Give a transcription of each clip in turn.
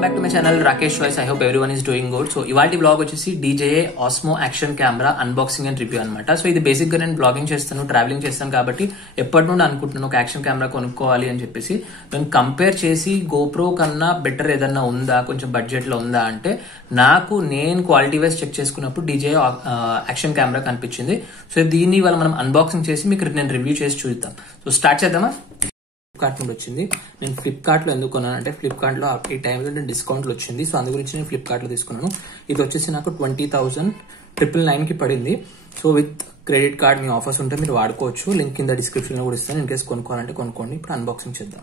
Welcome back to my channel Rakesh voice. I hope everyone is doing good. So ఇవాళ blog వచ్చేసి DJI Osmo action camera unboxing and review అనమాట. So ఇది basic గా నేను blogging చేస్తాను, travelling చేస్తాను కాబట్టి ఎప్పటి నుండి అనుకుంటున్నాను ఒక యాక్షన్ కెమెరా కొనుక్కోవాలి అని చెప్పేసి. నేను కంపేర్ చేసి GoPro కన్నా బెటర్ ఏదన్నా ఉందా, కొంచెం బడ్జెట్ లో ఉందా అంటే నేను క్వాలిటీ వైజ్ చెక్ చేసుకున్నప్పుడు DJI యాక్షన్ కెమెరా కనిపించింది. సో దీన్ని ఇవాళ మనం అన్బాక్సింగ్ చేసి మీకు నేను రివ్యూ చేసి చూద్దాం. సో స్టార్ట్ చేద్దామా? ఫ్లిప్కార్ట్ నుండి వచ్చింది. నేను ఫ్లిప్కార్ట్ లో ఎందుకు కొన్నాను అంటే ఫ్లిప్కార్ట్ లో ఈ టైంలో డిస్కౌంట్ లో వచ్చింది. సో అందు గురించి నేను ఫ్లిప్కార్ట్ లో తీసుకున్నాను. ఇది వచ్చేసి నాకు 20,999 కి పడింది. So with credit card me offers ఉంటే మీరు వాడుకోవచ్చు. లింక్ కింద డిస్క్రిప్షన్ లో కూడా ఇస్తాను. ఇన్ కేసు కొనుక్కోవాలంటే కొనుక్కోండి. ఇప్పుడు అన్బాక్సింగ్ చేద్దాం.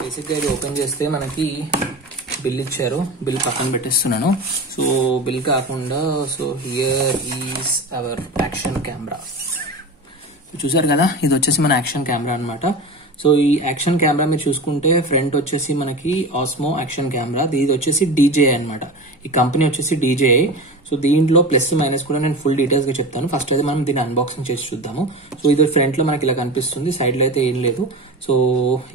బేసిక్ గా ఇది ఓపెన్ చేస్తే మనకి బిల్ ఇచ్చారు. బిల్ పక్కన పెట్టేస్తున్నాను. సో బిల్ కాకుండా so here is our action camera. చూసారు కదా, ఇది వచ్చేసి మన యాక్షన్ కెమెరా అనమాట. సో ఈ యాక్షన్ కెమెరా మీరు చూసుకుంటే ఫ్రంట్ వచ్చేసి మనకి ఆస్మో యాక్షన్ కెమెరా, ఇది వచ్చేసి DJI అనమాట. ఈ కంపెనీ వచ్చేసి DJI. సో దీంట్లో ప్లస్ మైనస్ కూడా నేను ఫుల్ డీటెయిల్స్ గా చెప్తాను. ఫస్ట్ అయితే మనం దీన్ని అన్బాక్సింగ్ చేసి చూద్దాము. సో ఇది ఫ్రంట్ లో మనకి ఇలా కనిపిస్తుంది, సైడ్ లో అయితే ఏం లేదు. సో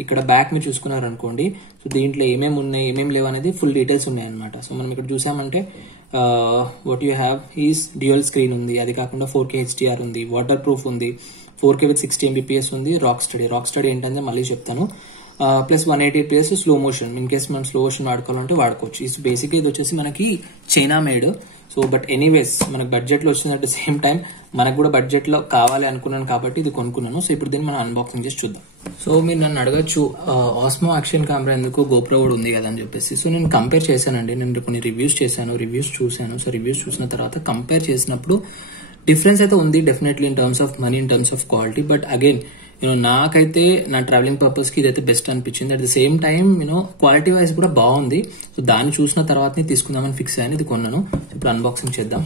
ఇక్కడ బ్యాక్ మీరు చూసుకున్నారు అనుకోండి. సో దీంట్లో ఏమేమి ఉన్నాయి, ఏమేమి లేవు అనేది ఫుల్ డీటెయిల్స్ ఉన్నాయి అనమాట. సో మనం ఇక్కడ చూసామంటే what you have is dual screen ఉంది, అది కాకుండా 4K HDR ఉంది, వాటర్ ప్రూఫ్ ఉంది, 4K విత్ 60 mbps ఉంది, రాక్ స్టడీ ఏంటంటే మళ్ళీ చెప్తాను. Plus 180 fps slow motion, in case మనం స్లో మోషన్ వాడుకోవాలంటే వాడుకోవచ్చు. ఇది బేసిక్ ఇది వచ్చేసి మనకి China made. So but anyways మనకు బడ్జెట్ లో వచ్చింది. అట్ ద సేమ్ టైం మనకు కూడా బడ్జెట్ లో కావాలి అనుకున్నాను కాబట్టి ఇది కొనుక్కున్నాను. సో ఇప్పుడు దీన్ని మనం అన్బాక్సింగ్ చేసి చూద్దాం. సో మీరు నన్ను అడగచ్చు ఆస్మో యాక్షన్ కెమెరా ఎందుకు, GoPro కూడా ఉంది కదా అని చెప్పేసి. సో నేను కంపేర్ చేశానండి. నేను కొన్ని రివ్యూస్ చేశాను, రివ్యూస్ చూశాను. సో రివ్యూస్ చూసిన తర్వాత కంపేర్ చేసినప్పుడు డిఫరెన్స్ అయితే ఉంది definitely in terms of money, in terms of quality. But again నాకైతే నా ట్రావెలింగ్ పర్పస్ కి ఇదైతే బెస్ట్ అనిపించింది. At the same time quality wise కూడా బాగుంది. సో దాన్ని చూసిన తర్వాత తీసుకుందామని ఫిక్స్ అయ్యాను, ఇది కొన్నాను. ఇప్పుడు అన్బాక్సింగ్ చేద్దాం.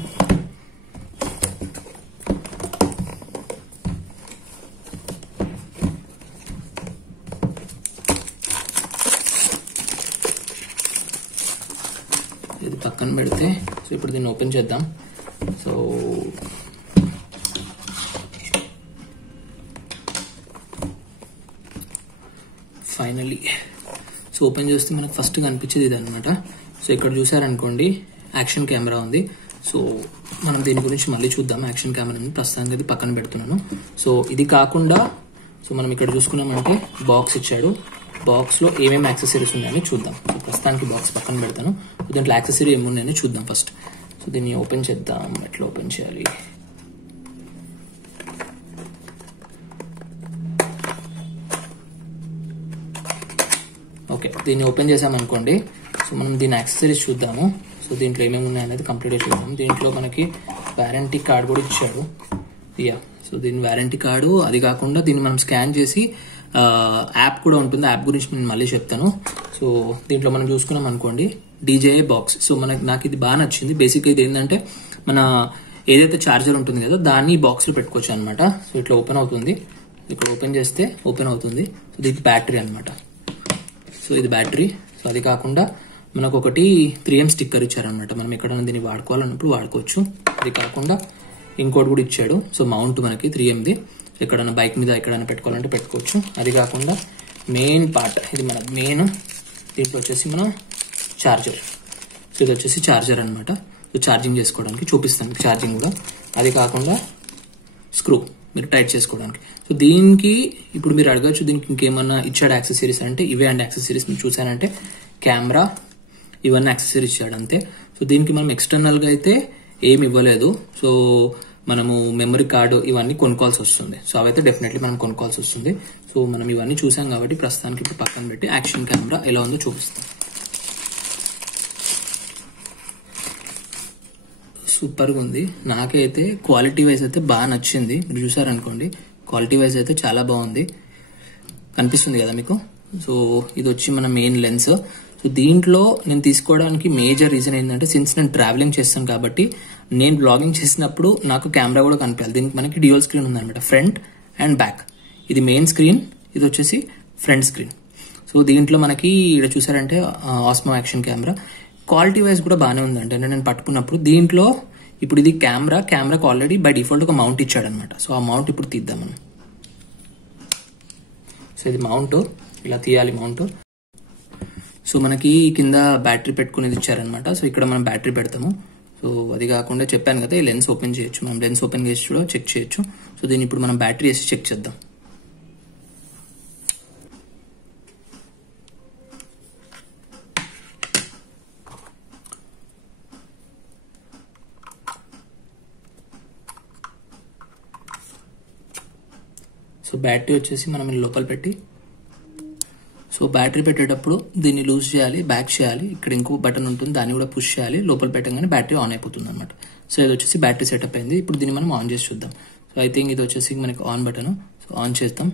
ఇది పక్కన పెడితే సో ఇప్పుడు దీన్ని ఓపెన్ చేద్దాం. సో ఫైనలీ సో ఓపెన్ చేస్తే మనకు ఫస్ట్ కనిపించేది ఇది అనమాట. సో ఇక్కడ చూసారనుకోండి యాక్షన్ కెమెరా ఉంది. సో మనం దీని గురించి మళ్ళీ చూద్దాం. యాక్షన్ కెమెరాని ప్రస్తుతానికి అది పక్కన పెడుతున్నాను. సో ఇది కాకుండా సో మనం ఇక్కడ చూసుకున్నామంటే బాక్స్ ఇచ్చాడు. బాక్స్ లో ఏమేమి యాక్సెసరీస్ ఉన్నాయని చూద్దాం. సో ప్రస్తుతానికి బాక్స్ పక్కన పెడతాను. దీంట్లో యాక్సెసరీ ఏమున్నాయని చూద్దాం ఫస్ట్. సో దీన్ని ఓపెన్ చేద్దాం. ఎట్లా ఓపెన్ చేయాలి? ఓకే, దీన్ని ఓపెన్ చేసామనుకోండి. సో మనం దీని యాక్సెసరీస్ చూద్దాము. సో దీంట్లో ఏమేమి ఉన్నాయి అనేది కంప్లీట్గా చూద్దాం. దీంట్లో మనకి వారంటీ కార్డ్ కూడా ఇచ్చాడు. సో దీని వారంటీ కార్డు, అది కాకుండా దీన్ని మనం స్కాన్ చేసి యాప్ కూడా ఉంటుంది. యాప్ గురించి నేను మళ్ళీ చెప్తాను. సో దీంట్లో మనం చూసుకున్నాం అనుకోండి DJI బాక్స్. సో నాకు ఇది బాగా నచ్చింది. బేసిక్గా ఇది ఏంటంటే మన ఏదైతే ఛార్జర్ ఉంటుంది కదా దాన్ని బాక్స్ లో పెట్టుకోవచ్చు అనమాట. సో ఇట్లా ఓపెన్ అవుతుంది. ఇక్కడ ఓపెన్ చేస్తే ఓపెన్ అవుతుంది. సో ఇది బ్యాటరీ అనమాట. సో ఇది బ్యాటరీ. సో అది కాకుండా మనకు ఒకటి 3M స్టిక్కర్ ఇచ్చారనమాట. మనం ఎక్కడైనా దీన్ని వాడుకోవాలన్నప్పుడు వాడుకోవచ్చు. అది కాకుండా ఇంకోటి కూడా ఇచ్చాడు. సో మౌంట్ మనకి 3Mది, ఎక్కడైనా బైక్ మీద ఎక్కడైనా పెట్టుకోవాలంటే పెట్టుకోవచ్చు. అది కాకుండా మెయిన్ పార్ట్, ఇది మన మెయిన్, దీంట్లో వచ్చేసి మన ఛార్జర్. సో ఇది వచ్చేసి ఛార్జర్ అనమాట. సో ఛార్జింగ్ చేసుకోవడానికి చూపిస్తాను ఛార్జింగ్ కూడా. అది కాకుండా స్క్రూ మీరు టైట్ చేసుకోవడానికి. సో దీనికి ఇప్పుడు మీరు అడగచ్చు దీనికి ఇంకేమన్నా ఇచ్చాడు యాక్సెసరీస్ అంటే, ఇవే అండ్ యాక్సెసరీస్ మీరు చూసానంటే కెమెరా ఇవన్నీ యాక్సెసరీస్ ఇచ్చాడు అంతే. సో దీనికి మనం ఎక్స్టర్నల్ గా అయితే ఏమి ఇవ్వలేదు. సో మనము మెమరీ కార్డు ఇవన్నీ కొనుక్కోవాల్సి వస్తుంది. సో అవైతే డెఫినెట్లీ మనం కొనుక్కోవాల్సి వస్తుంది. సో మనం ఇవన్నీ చూసాం కాబట్టి ప్రస్తుతానికి ఇప్పుడు పక్కన పెట్టి యాక్షన్ కెమెరా ఎలా ఉందో చూపిస్తాం. సూపర్గా ఉంది. నాకైతే క్వాలిటీ వైజ్ అయితే బాగా నచ్చింది. మీరు చూసారనుకోండి క్వాలిటీ వైజ్ అయితే చాలా బాగుంది. కనిపిస్తుంది కదా మీకు. సో ఇది వచ్చి మన మెయిన్ లెన్స్. సో దీంట్లో నేను తీసుకోవడానికి మేజర్ రీజన్ ఏంటంటే సిన్స్ నేను ట్రావెలింగ్ చేస్తాను కాబట్టి నేను బ్లాగింగ్ చేసినప్పుడు నాకు కెమెరా కూడా కనిపించాలి. దీనికి మనకి డ్యూయల్ స్క్రీన్ ఉందన్నమాట, ఫ్రంట్ అండ్ బ్యాక్. ఇది మెయిన్ స్క్రీన్, ఇది వచ్చేసి ఫ్రంట్ స్క్రీన్. సో దీంట్లో మనకి ఇక్కడ చూసారంటే Osmo action camera quality wise కూడా బాగానే ఉందంటే నేను పట్టుకున్నప్పుడు. దీంట్లో ఇప్పుడు ఇది కెమెరాకు ఆల్రెడీ బై డిఫాల్ట్ ఒక మౌంట్ ఇచ్చాడనమాట. సో ఆ మౌంట్ ఇప్పుడు తీద్దాం మనం. సో ఇది మౌంట్, ఇలా తీయాలి మౌంట్. సో మనకి కింద బ్యాటరీ పెట్టుకునేది ఇచ్చారనమాట. సో ఇక్కడ మనం బ్యాటరీ పెడతాము. సో అది కాకుండా చెప్పాను కదా, ఈ లెన్స్ ఓపెన్ చేయొచ్చు, మనం లెన్స్ ఓపెన్ చేసి కూడా చెక్ చేయొచ్చు. సో దీన్ని ఇప్పుడు మనం బ్యాటరీ వేసి చెక్ చేద్దాం. సో బ్యాటరీ వచ్చేసి మనం లోపల పెట్టి, సో బ్యాటరీ పెట్టేటప్పుడు దీన్ని లూజ్ చేయాలి, బ్యాక్ చేయాలి. ఇక్కడ ఇంకో బటన్ ఉంటుంది, దాన్ని కూడా పుష్ చేయాలి. లోపల పెట్టగానే బ్యాటరీ ఆన్ అయిపోతుంది అనమాట. సో ఇది వచ్చేసి బ్యాటరీ సెటప్ అయింది. ఇప్పుడు దీన్ని మనం ఆన్ చేసి చూద్దాం. సో ఐ థింక్ ఇది వచ్చేసి మనకి ఆన్ బటన్. సో ఆన్ చేస్తాం,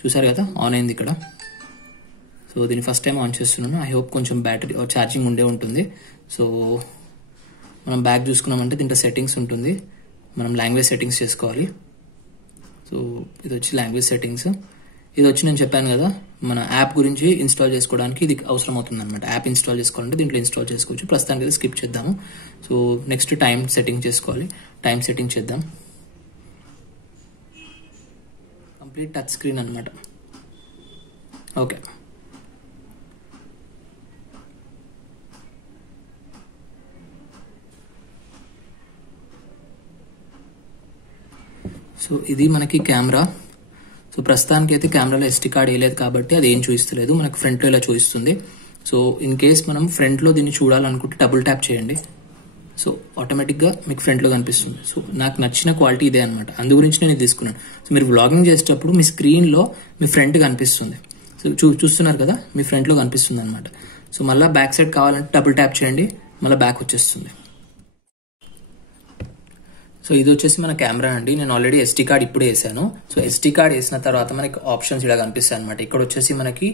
చూసారు కదా ఆన్ అయింది ఇక్కడ. సో దీన్ని ఫస్ట్ టైం ఆన్ చేస్తున్నాను. ఐ హోప్ కొంచెం బ్యాటరీ ఛార్జింగ్ ఉండే ఉంటుంది. సో మనం బ్యాక్ చూసుకున్నామంటే దీంట్లో సెట్టింగ్స్ ఉంటుంది, మనం లాంగ్వేజ్ సెట్టింగ్స్ చేసుకోవాలి. సో ఇది వచ్చి లాంగ్వేజ్ సెట్టింగ్స్. ఇది వచ్చి నేను చెప్పాను కదా, మన యాప్ గురించి ఇన్స్టాల్ చేసుకోవడానికి ఇది అవసరం అవుతుంది అనమాట. యాప్ ఇన్స్టాల్ చేసుకోవాలంటే దీంట్లో ఇన్స్టాల్ చేసుకోవచ్చు. ప్రస్తుతానికి అయితే స్కిప్ చేద్దాము. సో నెక్స్ట్ టైం సెట్టింగ్ చేసుకోవాలి. టైం సెట్టింగ్ చేద్దాం. కంప్లీట్ టచ్ స్క్రీన్ అనమాట. ఓకే, సో ఇది మనకి కెమెరా. సో ప్రస్తుతానికి అయితే కెమెరాలో SD కార్డ్ వేయలేదు కాబట్టి అది ఏం చూపిస్తలేదు, మనకు ఫ్రంట్లో ఇలా చూపిస్తుంది. సో ఇన్ కేస్ మనం ఫ్రంట్లో దీన్ని చూడాలనుకుంటే డబుల్ ట్యాప్ చేయండి. సో ఆటోమేటిక్గా మీకు ఫ్రంట్లో కనిపిస్తుంది. సో నాకు నచ్చిన క్వాలిటీ ఇదే అనమాట, అందు గురించి నేను ఇది తీసుకున్నాను. సో మీరు వ్లాగింగ్ చేసేటప్పుడు మీ స్క్రీన్లో మీ ఫ్రంట్ కనిపిస్తుంది. సో చూస్తున్నారు కదా, మీ ఫ్రంట్లో కనిపిస్తుంది అనమాట. సో మళ్ళీ బ్యాక్ సైడ్ కావాలంటే డబుల్ ట్యాప్ చేయండి, మళ్ళీ బ్యాక్ వచ్చేస్తుంది. సో ఇది వచ్చేసి మన కెమెరా అండి. నేను ఆల్రెడీ SD కార్డ్ ఇప్పుడే వేసాను. సో SD కార్డ్ వేసిన తర్వాత మనకి ఆప్షన్స్ ఇలా కనిపిస్తాయి అనమాట. ఇక్కడ వచ్చేసి మనకి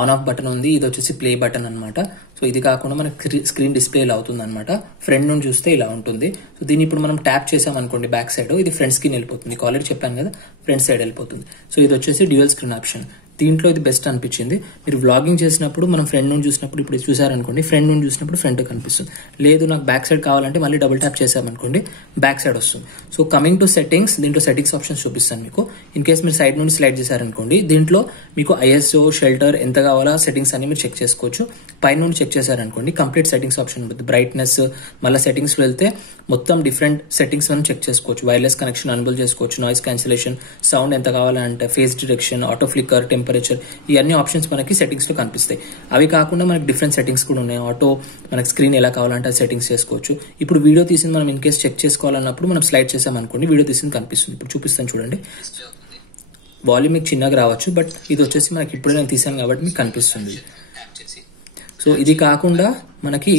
ఆన్ ఆఫ్ బటన్ ఉంది, ఇది వచ్చేసి ప్లే బటన్ అనమాట. సో ఇది కాకుండా మనకి స్క్రీన్ డిస్ప్లే ఇలా అవుతుంది అనమాట. ఫ్రంట్ నుండి చూస్తే ఇలా ఉంటుంది. సో దీన్ని ఇప్పుడు మనం ట్యాప్ చేసాం అనుకోండి బ్యాక్ సైడ్, ఇది ఫ్రంట్ స్క్రీన్ వెళ్ళిపోతుంది. ఆల్రెడీ చెప్పాను కదా, ఫ్రంట్ సైడ్ వెళ్ళిపోతుంది. సో ఇది వచ్చేసి డ్యూయల్ స్క్రీన్ ఆప్షన్. దీంట్లో ఇది బెస్ట్ అనిపించింది. మీరు వ్లాగింగ్ చేసినప్పుడు మనం ఫ్రంట్ నుండి చూసినప్పుడు, ఇప్పుడు చూసారనుకోండి ఫ్రంట్ నుండి చూసినప్పుడు ఫ్రంట్ కనిపిస్తుంది. లేదు నాకు బ్యాక్ సైడ్ కావాలంటే మళ్ళీ డబుల్ ట్యాప్ చేసామనుకోండి బ్యాక్ సైడ్ వస్తుంది. సో కమింగ్ టు సెట్టింగ్స్, దీంట్లో సెట్టింగ్స్ ఆప్షన్స్ చూపిస్తాను మీకు. ఇన్ కేస్ మీరు సైడ్ నుండి స్లైడ్ చేశారనుకోండి, దీంట్లో మీకు ISO, షెల్టర్ ఎంత కావాలా సెట్టింగ్స్ అన్ని మీరు చెక్ చేసుకోవచ్చు. పైన నుండి చెక్ చేశారనుకోండి కంప్లీట్ సెట్టింగ్స్ ఆప్షన్ ఉంటుంది. బ్రైట్నెస్, మళ్ళీ సెట్టింగ్స్ వెళ్తే మొత్తం డిఫరెంట్ సెట్టింగ్స్ మనం చెక్ చేసుకోవచ్చు. వైర్లెస్ కనెక్షన్ అన్బుల్ చేసుకోవచ్చు, నాయిస్ క్యాన్సిలేషన్, సౌండ్ ఎంత కావాలంటే, face detection, auto flicker, temperature, ఇవన్నీ ఆప్షన్స్ మనకి సెట్టింగ్స్ లో కనిపిస్తాయి. అవి కాకుండా మనకి డిఫరెంట్ సెట్టింగ్స్ కూడా ఉన్నాయి. ఆటో, మనకి స్క్రీన్ ఎలా కావాలంటే అది సెట్టింగ్స్ చేసుకోవచ్చు. ఇప్పుడు వీడియో తీసింది మనం ఇన్ కేస్ చెక్ చేసుకోవాలన్నప్పుడు మనం స్లైడ్ చేసామనుకోండి వీడియో తీసింది కనిపిస్తుంది. ఇప్పుడు చూపిస్తాను చూడండి. వాల్యూమ్ మీకు చిన్నగా రావచ్చు, బట్ ఇది వచ్చేసి మనకి ఇప్పుడే నేను తీసాను కాబట్టి మీకు కనిపిస్తుంది. సో ఇది కాకుండా మనకి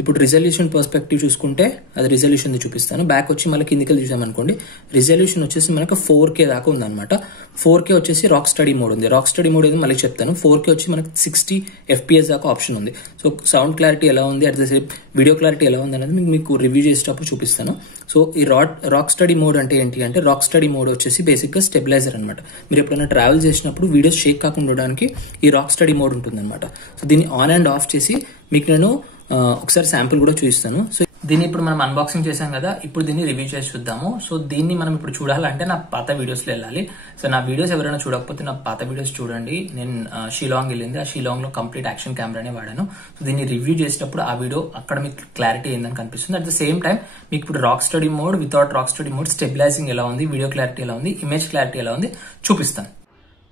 ఇప్పుడు రిజల్యూషన్ పర్స్పెక్టివ్ చూసుకుంటే అది రిజల్యూషన్ చూపిస్తాను. బ్యాక్ వచ్చి మళ్ళీ కిందికి చూసామనుకోండి, రిజల్యూషన్ వచ్చేసి మనకు 4K దాకా ఉందన్నమాట. 4K వచ్చేసి రాక్ స్టడీ మోడ్ ఉంది. రాక్ స్టడీ మోడ్ ఏదో మళ్ళీ చెప్తాను. 4K వచ్చి మనకి 60 FPS దాకా ఆప్షన్ ఉంది. సో సౌండ్ క్లారిటీ ఎలా ఉంది, at the same video clarity ఎలా ఉంది అనేది మీకు రివ్యూ చేసేటప్పుడు చూపిస్తాను. సో ఈ రాక్ స్టడీ మోడ్ అంటే ఏంటి అంటే, రాక్ స్టడీ మోడ్ వచ్చేసి బేసిక్ గా స్టెబిలైజర్ అనమాట. మీరు ఎప్పుడైనా ట్రావెల్ చేసినప్పుడు వీడియోస్ షేక్ కాకుండా ఉండడానికి ఈ రాక్ స్టడీ మోడ్ ఉంటుంది అనమాట. సో దీన్ని ఆన్ అండ్ ఆఫ్ చేసి మీకు నేను ఒకసారి శాంపుల్ కూడా చూపిస్తాను. సో దీన్ని ఇప్పుడు మనం అన్బాక్సింగ్ చేసాం కదా, ఇప్పుడు దీన్ని రివ్యూ చేసి చూద్దాము. సో దీన్ని మనం ఇప్పుడు చూడాలంటే నా పాత వీడియోస్ లో వెళ్ళాలి. సో నా వీడియోస్ ఎవరైనా చూడకపోతే నా పాత వీడియోస్ చూడండి. నేను షిలాంగ్ వెళ్ళింది, ఆ షిలాంగ్ లో కంప్లీట్ యాక్షన్ కెమెరానే వాడాను. సో దీన్ని రివ్యూ చేసేటప్పుడు ఆ వీడియో అక్కడ మీకు క్లారిటీ ఏందని కనిపిస్తుంది. అట్ ద సేమ్ టైం మీకు ఇప్పుడు rock study mode, without rock study mode, stabilising ఎలా ఉంది, వీడియో క్లారిటీ ఎలా ఉంది, ఇమేజ్ క్లారిటీ ఎలా ఉంది చూపిస్తాను.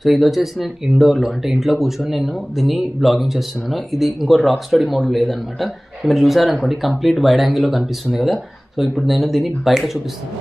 సో ఇది వచ్చేసి నేను ఇండోర్లో అంటే ఇంట్లో కూర్చొని నేను దీన్ని బ్లాగింగ్ చేస్తున్నాను. ఇది ఇంకో రాక్ స్టడీ మోడ్ లేదనమాట. మీరు చూసారనుకోండి కంప్లీట్ వైడ్ యాంగిల్లో కనిపిస్తుంది కదా. సో ఇప్పుడు నేను దీన్ని బయట చూపిస్తాను.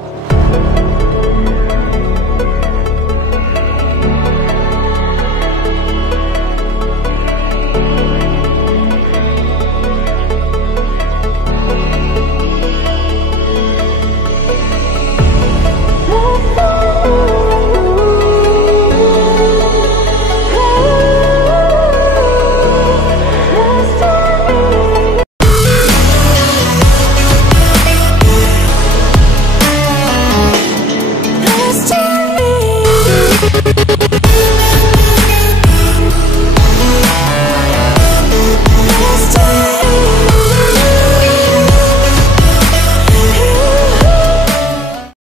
Let's